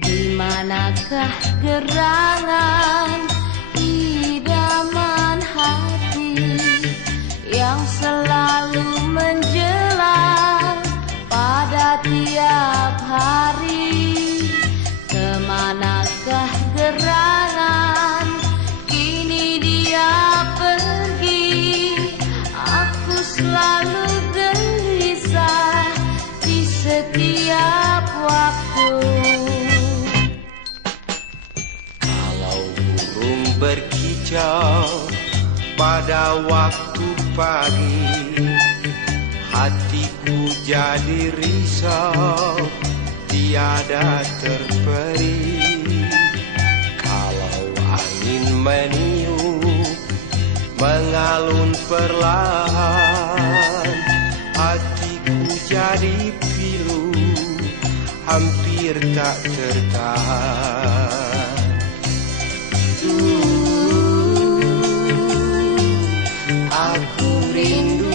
Di manakah gerangan idaman hati yang selalu menjelang pada tiap hari? Kemanakah gerangan kini dia pergi? Aku selalu gelisah di setiap waktu. Berkicau pada waktu pagi, hatiku jadi risau, tiada terperi. Kalau angin meniup mengalun perlahan, hatiku jadi pilu, hampir tak tertahan. Aku rindu,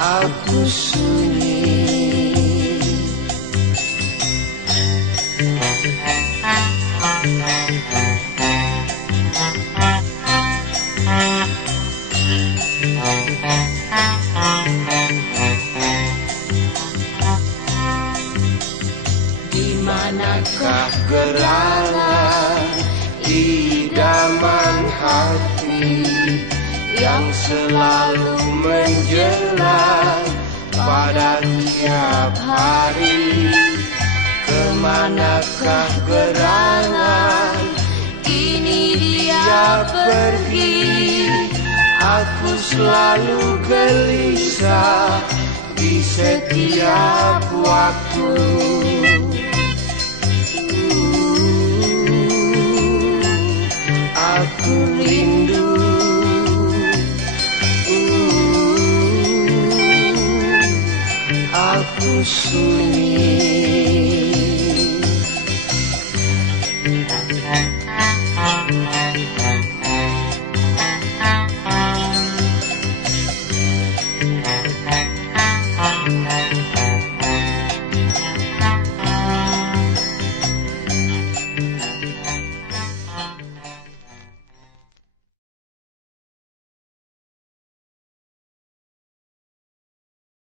aku sunyi. Di manakah gerangan idaman hati yang selalu menjelang pada tiap hari? Kemanakah gerangan kini dia pergi? Aku selalu gelisah di setiap waktu. Aku rindu, aku sunyi.